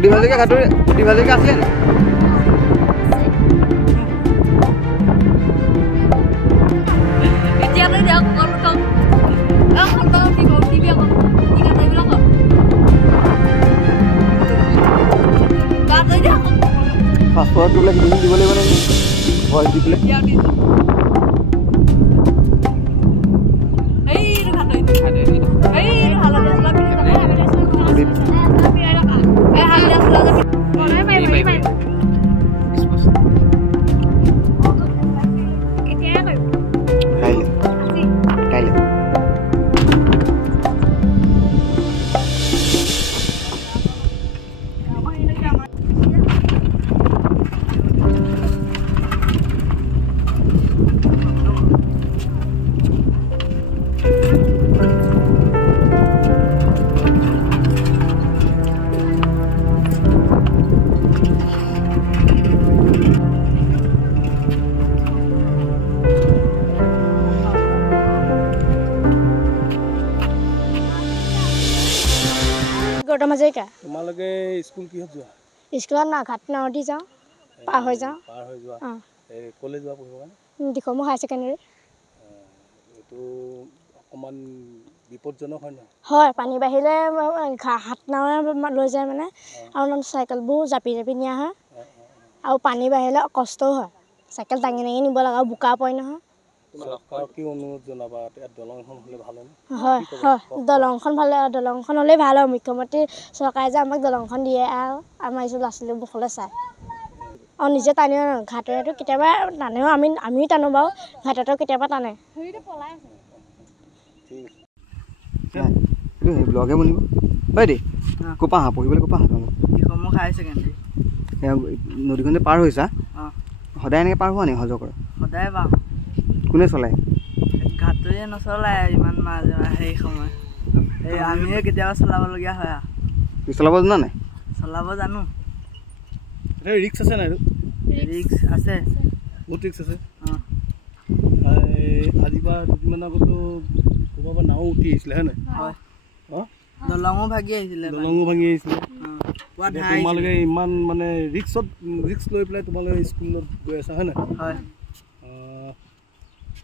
প্ৰতিভা হাজৰিকা আছিলে নি? পাছপৰ্ট বোলে কিনি দিব লাগিব নেকি? ভয় দি পেলাই গৌতম হাজৰিকা। তোমালোকে স্কুল কিহত যোৱা? স্কুলত না ঘাট নাৱদি যাওঁ, পাৰ হৈ যোৱা কলে যোৱা পঢ়িব কাৰণে? Dikhowmukh higher secondary. এইটো অকণমান বিপদজনক হয় নহয়? হয়, পানী বাঢ়িলে হাত নাৱে লৈ যায় মানে, আৰু চাইকেলবোৰ জাপি নিয়া হয়, আৰু পানী বাঢ়িলে কষ্টও হয়, চাইকেল দাঙি নিব লাগে, আৰু বোকা পৰে নহয়। কি অনুৰোধ জনাবা? দলংখন হ'লে ভাল হয় হয়, দলংখন হ'লে ভাল হয়। মুখ্যমন্ত্ৰী চৰকাৰে যে আমাক দলংখন দিয়ে আৰু আমাৰ ল'ৰা ছোৱালীবোৰ সকলোৱে চায় আৰু নিজে টানিও আনো। ঘাটেৰেতো কেতিয়াবা টানেও, আমিও টানো বাৰু, ঘাটেতো কেতিয়াবা টানে। ব্লগে বনিব হয় দেই। ক'পা আহা পঢ়িবলৈ? ক'পা আহা তোমালোক? Dikhowmukh higher secondary. নদীখন যে পাৰ হৈছা, সদায় এনেকৈ পাৰ হোৱা নি? অহা যোৱা কৰা? সদায় পাওঁ। কোনে চলায়? ঘাটটোৱে নচলায় ইমান হেৰি সময়, এই আমিয়ে কেতিয়াবা চলাবলগীয়া হয় আৰু। তুমি চলাব জানা নাই? চলাব জানো। ৰিক্স আছে নাই? ৰিক্স আছে, বহুত ৰিক্স আছে। আজি পৰা দুদিনমান আগতো ক'ৰবাৰ পৰা নাও উঠি আহিছিলে হয় নাই? হয়, দলঙো ভাগি আহিছিলে। তোমালোকে ইমান মানে ৰিক্স লৈ পেলাই তোমালোকে স্কুলত গৈ আছা হয় নাই? হয়।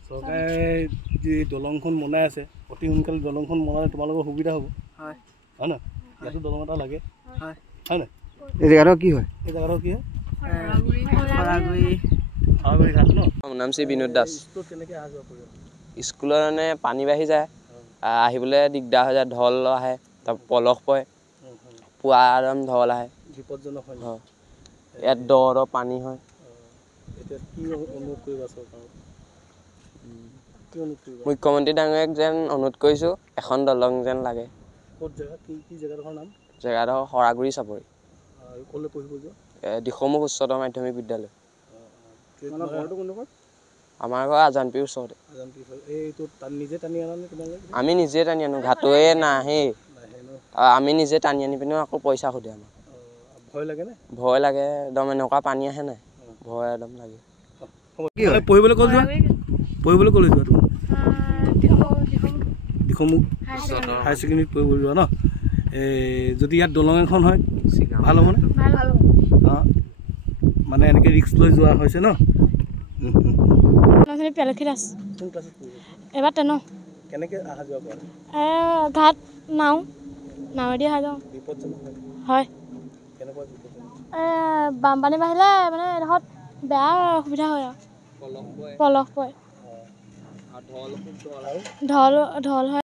চৰকাৰে যি দলংখন বনাই আছে, অতি সোনকালে দলংখন বনালে তোমালোকৰ সুবিধা হ'ব হয় নাই? ইয়াতো দলং এটা লাগে হয় নাই? এই জেগাটো কি হয়? এই জেগাটো কি হয়? খৰাগুৰি ঘাট ন? মোৰ নাম শ্ৰী বিনোদ দাস। স্কুলত মানে পানী বাঢ়ি যায়, আহিবলৈ দিগদাৰ হৈ যায়, ঢল আহে, তাৰ পলস পৰে, পুৱা একদম ঢল আহে, বিপদজনক হয়। ইয়াত দ পানী হয়। এতিয়া কি অনুৰোধ কৰিবা চৰকাৰক? মুখ্যমন্ত্ৰী ডাঙৰীয়াক যেন অনুৰোধ কৰিছোঁ, এখন দলং যেন লাগে। ক'ত জেগা? কি জেগাডোখৰ নাম? জেগাডোখৰ খৰাগুৰি চাপৰি। ক'লৈ পঢ়িব যোৱা? দিখৌমুখ উচ্চতৰ মাধ্যমিক বিদ্যালয়। আমাৰ ঘৰ আজানপীৰ ওচৰতে। আমি নিজে টানি আনো, ঘাটোৱে নাহেই, আমি নিজে টানি আনি পিনেও আকৌ পইচা সোধে আমাক। ভয় লাগে একদম, এনেকুৱা পানী আহে নাই, ভয় একদম লাগে। পঢ়িবলৈ ক'লৈ যোৱা? দিখৌমুখ হায়াৰ ছেকেণ্ডেৰীত পঢ়িবলৈ যোৱা ন? যদি ইয়াত দলং এখন হয় ভাল হ'বনে? মানে এনেকৈ ৰিক্স লৈ যোৱা হৈছে ন? এবাৰ তেনো কেনেকৈ অহা যোৱা কৰা? ঘাট নাৱেদি অহা যাওঁ। হয়, বানপানী বাঢ়িলে মানে এডোখৰত বেয়া অসুবিধা হয় আৰু পলস পৰে, ঢল হয়।